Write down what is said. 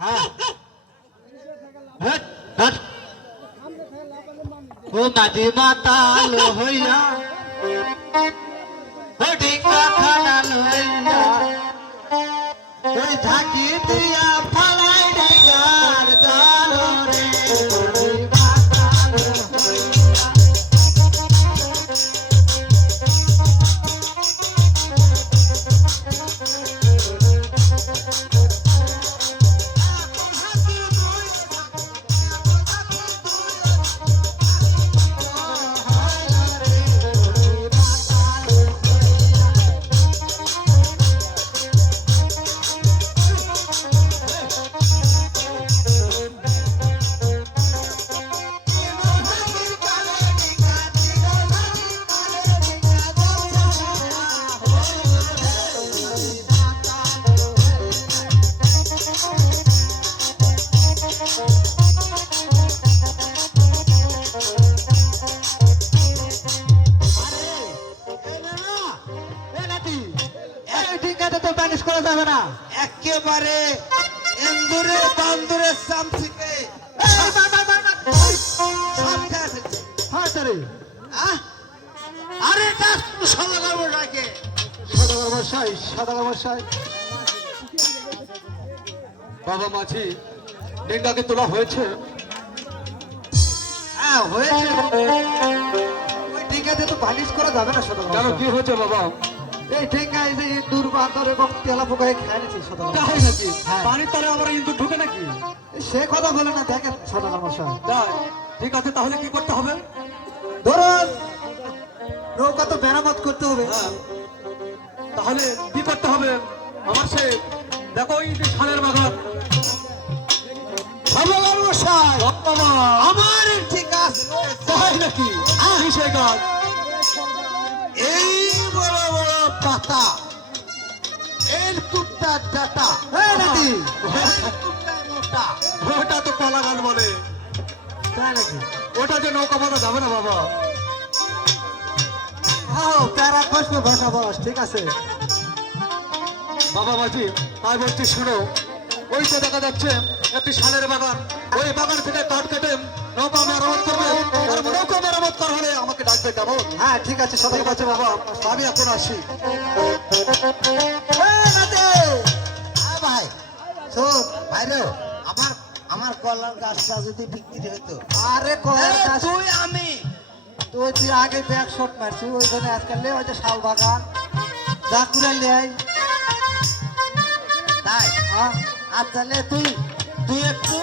হ্যাঁ। হ্যাঁ, হ্যাঁ। ও মাঝি মাতাল হইয়া ঢিঙ্গা খানা লইয়া ওই ঢাকি দিয়া ফালা যাবে না। একেবারে এন্দুরে বান্দুরে সামসিকে। হয়? আরে এটা মশাই বাবা মাঝি ডিঙ্গাকে তোলা হয়েছে। হ্যাঁ হয়েছে। ডিঙ্গাতে তো বানিশ করা যাবে না কেন কি হয়েছে বাবা? এই ডিঙ্গা এই যে ইঁদুর বান্দর এবং তেলা পোকায় খেয়ে নিচ্ছে সদাগর তাই নাকি? হ্যাঁ। পানির তলে আবার ইন্দুর ঢুকে নাকি? সে কথা বলে না দেখেন সদাগর মশাই। তাই ঠিক আছে তাহলে কি করতে হবে? ধরুন নৌকা তো মেরামত করতে হবে। হ্যাঁ। তাহলে কি করতে হবে? আমার সে দেখো এই যে সালের বাগান। সদাগর মশাই আমার ঠিক আছে। তাই নাকি? কি সে গাছ? এই বড় বড় পাতা। এর টুকটা ডাটা। মোটা। ওটা তো কলা গাছ বলে। তাই নাকি? ওটা যে নৌকা বাঁধা যাবে না বাবা। হ্যাঁ প্যারা বসবে বসা বস ঠিক আছে। বাবা মাঝি তাই বলছি শুনো ওই তো দেখা যাচ্ছে একটি শালের বাগান। ওই বাগান থেকে কাঠ হ্যাঁ ঠিক আছে ঠিক আছে বাবা আমি এখন আসি। ভাই। শোন ভাইরে আমার আমার কলার গাছটা যদি বিক্রি হতো আরে কলার গাছ তুই আমি। তুই তুই আগে ব্যাগ শট মারছি ওইখানে আজকাল লে ওই যে শাল বাগান। যা করে লেই তাই? হ্যাঁ আর তাহলে তুই তুই একটু